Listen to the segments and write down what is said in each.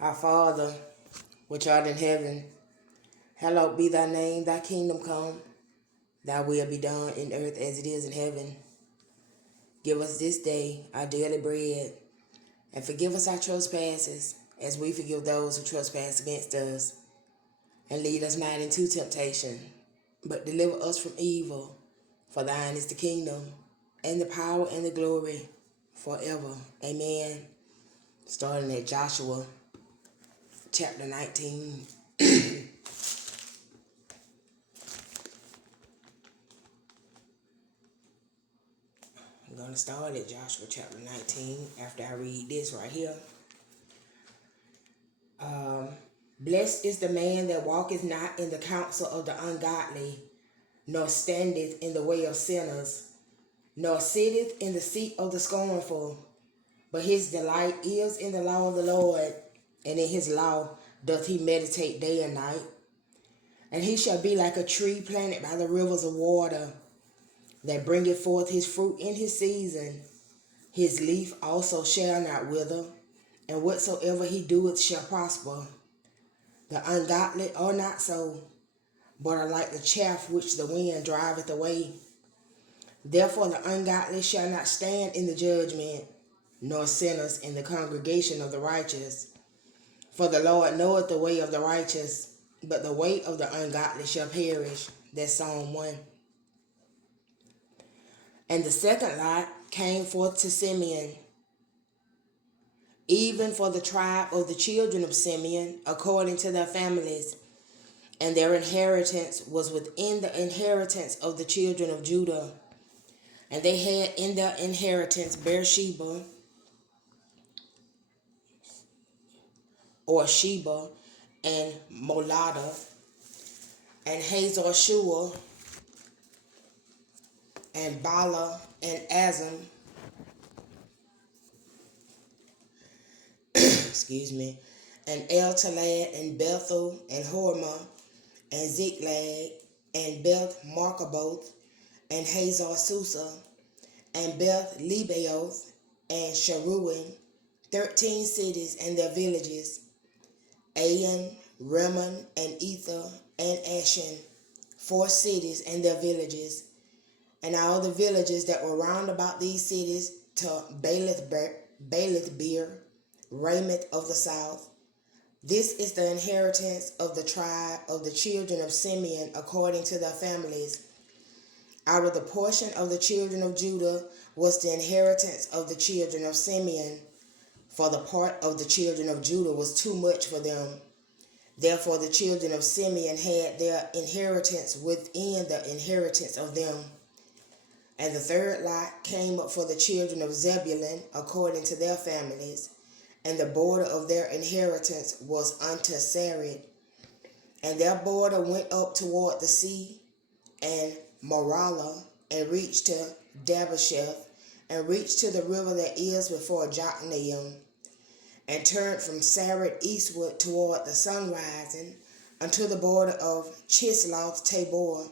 Our Father, which art in heaven, hallowed be thy name, thy kingdom come, thy will be done in earth as it is in heaven. Give us this day our daily bread, and forgive us our trespasses, as we forgive those who trespass against us. And lead us not into temptation, but deliver us from evil. For thine is the kingdom, and the power, and the glory, forever. Amen. Starting at Joshua chapter 19. I'm going to start at Joshua chapter 19 after I read this right here. Blessed is the man that walketh not in the counsel of the ungodly, nor standeth in the way of sinners, nor sitteth in the seat of the scornful. But his delight is in the law of the Lord, and in his law doth he meditate day and night. And he shall be like a tree planted by the rivers of water, that bringeth forth his fruit in his season. His leaf also shall not wither, and whatsoever he doeth shall prosper. The ungodly are not so, but are like the chaff which the wind driveth away. Therefore the ungodly shall not stand in the judgment, nor sinners in the congregation of the righteous. For the Lord knoweth the way of the righteous, but the way of the ungodly shall perish. That's Psalm 1. And the second lot came forth to Simeon, even for the tribe of the children of Simeon, according to their families. And their inheritance was within the inheritance of the children of Judah. And they had in their inheritance Beersheba, or Sheba, and Moladah, and Hazor Shua, and Bala, and Azam, excuse me, and El Talad, and Bethel, and Hormah, and Ziklag, and Beth Markaboth, and Hazar Susa, and Beth Lebaoth, and Sharuin, 13 cities and their villages, Ain, Rimmon, and Ether, and Ashan, 4 cities and their villages, and all the villages that were round about these cities to Baalath-beer, Ramoth of the south. This is the inheritance of the tribe of the children of Simeon according to their families. Out of the portion of the children of Judah was the inheritance of the children of Simeon, for the part of the children of Judah was too much for them. Therefore the children of Simeon had their inheritance within the inheritance of them. And the third lot came up for the children of Zebulun according to their families, and the border of their inheritance was unto Sarid. And their border went up toward the sea, and Maralah, and reached to Dabasheth, and reached to the river that is before Jokneam, and turned from Sarid eastward toward the sunrising unto the border of Chisloth Tabor,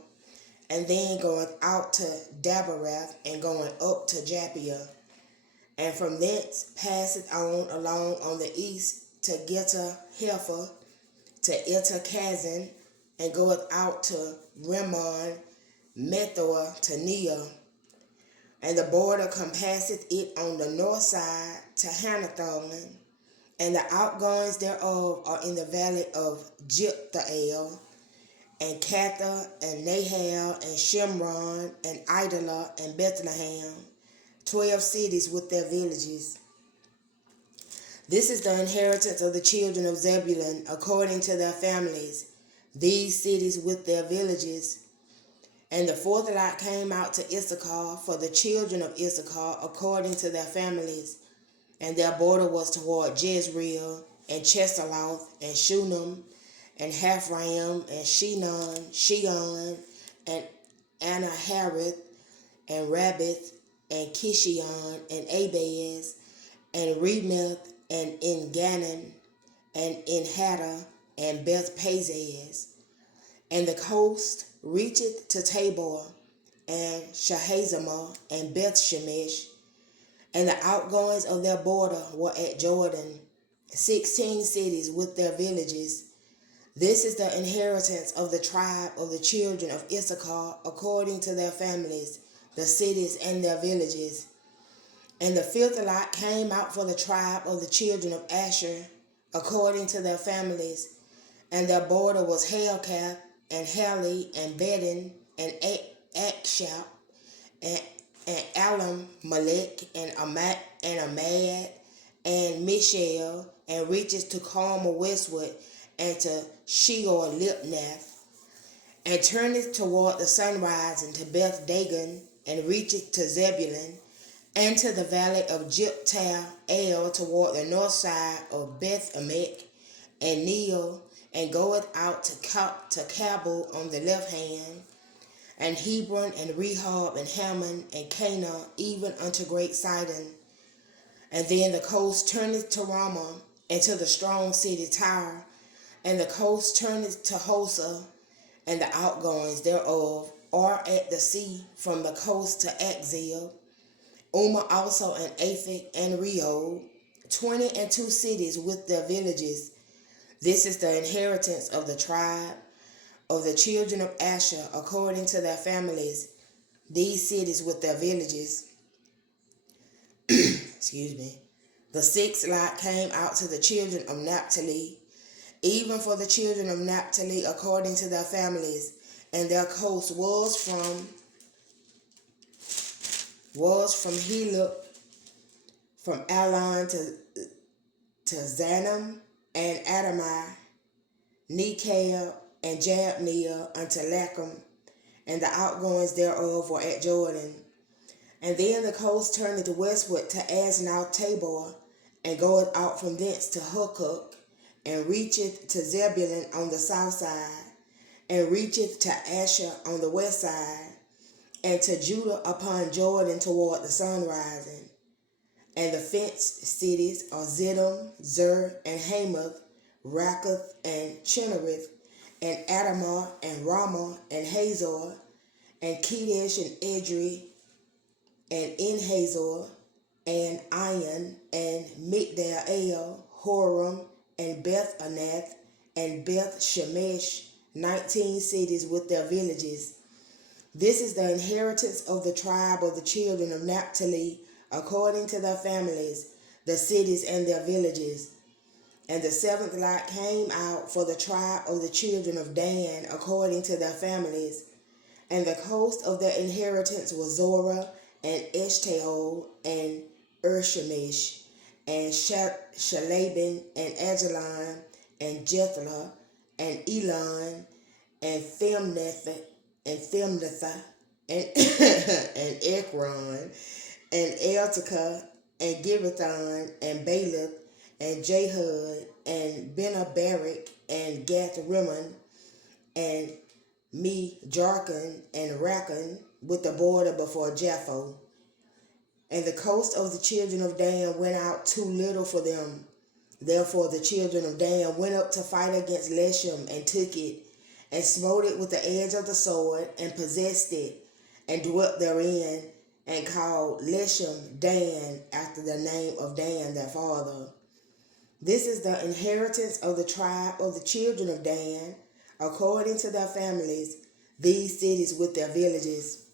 and then going out to Dabarath, and going up to Japhia, and from thence passeth on along on the east to Geta Hefer, to Eta Kazan, and goeth out to Rimmon, Methor, to Nea, and the border compasseth it on the north side to Hanathon, and the outgoings thereof are in the valley of Jipthael, and Catha, and Nahal, and Shimron, and Idalah, and Bethlehem, 12 cities with their villages. This is the inheritance of the children of Zebulun according to their families, these cities with their villages. And the fourth lot came out to Issachar for the children of Issachar according to their families, and their border was toward Jezreel, and Chesalloth, and Shunem, and Haphraim, and Sheon, and Anahareth, and Rabbith, and Kishion, and Abaz, and Remeth, and Engannon, and Enhatta, and Beth Pazaz. And the coast reacheth to Tabor, and Shahazamah, and Beth Shemesh, and the outgoings of their border were at Jordan, 16 cities with their villages. This is the inheritance of the tribe of the children of Issachar according to their families, the cities and their villages. And the fifth lot came out for the tribe of the children of Asher according to their families, and their border was Helkath, and Hali, and Bedin, and Akshap, and, and Alam-Melech, and Amad, and Mishael, and reaches to Carmel westward, and to Sheol-Libnath, and turneth toward the sunrise, and to Beth Dagon, and reacheth to Zebulun, and to the valley of Jiptah-El toward the north side of Beth-Emek, and Neo, and goeth out to Cabul on the left hand, and Hebron, and Rehob, and Hammon, and Cana, even unto great Sidon. And then the coast turneth to Ramah, and to the strong city Tyre, and the coast turneth to Hosa, and the outgoings thereof are at the sea from the coast to Akzib, Uma also, and Aphek, and Rehob, 22 cities with their villages. This is the inheritance of the tribe of the children of Asher according to their families, these cities with their villages. Excuse me. The sixth lot came out to the children of Naphtali, even for the children of Naphtali according to their families, and their coast was from Heluk, from Alon to Zanam, and Adamai, Nekal, and Jabneel unto Lacham, and the outgoings thereof were at Jordan. And then the coast turneth westward to Asnath Tabor, and goeth out from thence to Hukok, and reacheth to Zebulun on the south side, and reacheth to Asher on the west side, and to Judah upon Jordan toward the sun rising. And the fenced cities are Zidom, Zer, and Hamath, Rakath, and Chinnereth, and Adamah, and Ramah, and Hazor, and Kedesh, and Edrei, and En-Hazor, and Ayan, and Migdal-El, Horem, and Beth-Anath, and Beth-Shemesh, 19 cities with their villages. This is the inheritance of the tribe of the children of Naphtali, according to their families, the cities and their villages. And the seventh lot came out for the tribe of the children of Dan, according to their families. And the coast of their inheritance was Zorah, and Eshtaol, and Urshemesh, and Shalabin, and Ajalon, and Jethlah, and Elon, and Thimnath, and and Ekron, and Eltekah, and Gibbethon, and Baalath, and Jehud, and Benabarak, and Gath-Rimmon, and Me-Jarkon, and Rakkon, with the border before Japho. And the coast of the children of Dan went out too little for them. Therefore the children of Dan went up to fight against Leshem, and took it, and smote it with the edge of the sword, and possessed it, and dwelt therein, and called Leshem Dan, after the name of Dan their father. This is the inheritance of the tribe of the children of Dan, according to their families, these cities with their villages.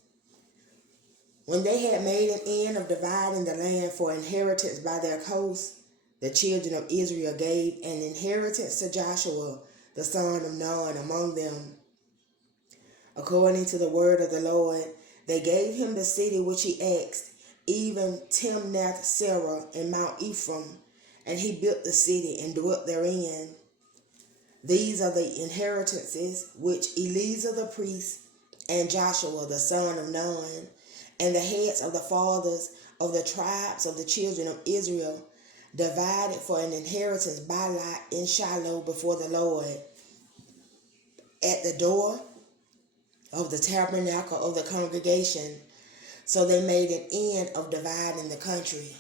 When they had made an end of dividing the land for inheritance by their coasts, the children of Israel gave an inheritance to Joshua, the son of Nun, among them. According to the word of the Lord, they gave him the city which he asked, even Timnath-Serah in Mount Ephraim, and he built the city and dwelt therein. These are the inheritances which Eleazar the priest, and Joshua the son of Nun, and the heads of the fathers of the tribes of the children of Israel divided for an inheritance by lot in Shiloh before the Lord, at the door of the tabernacle of the congregation. So they made an end of dividing the country.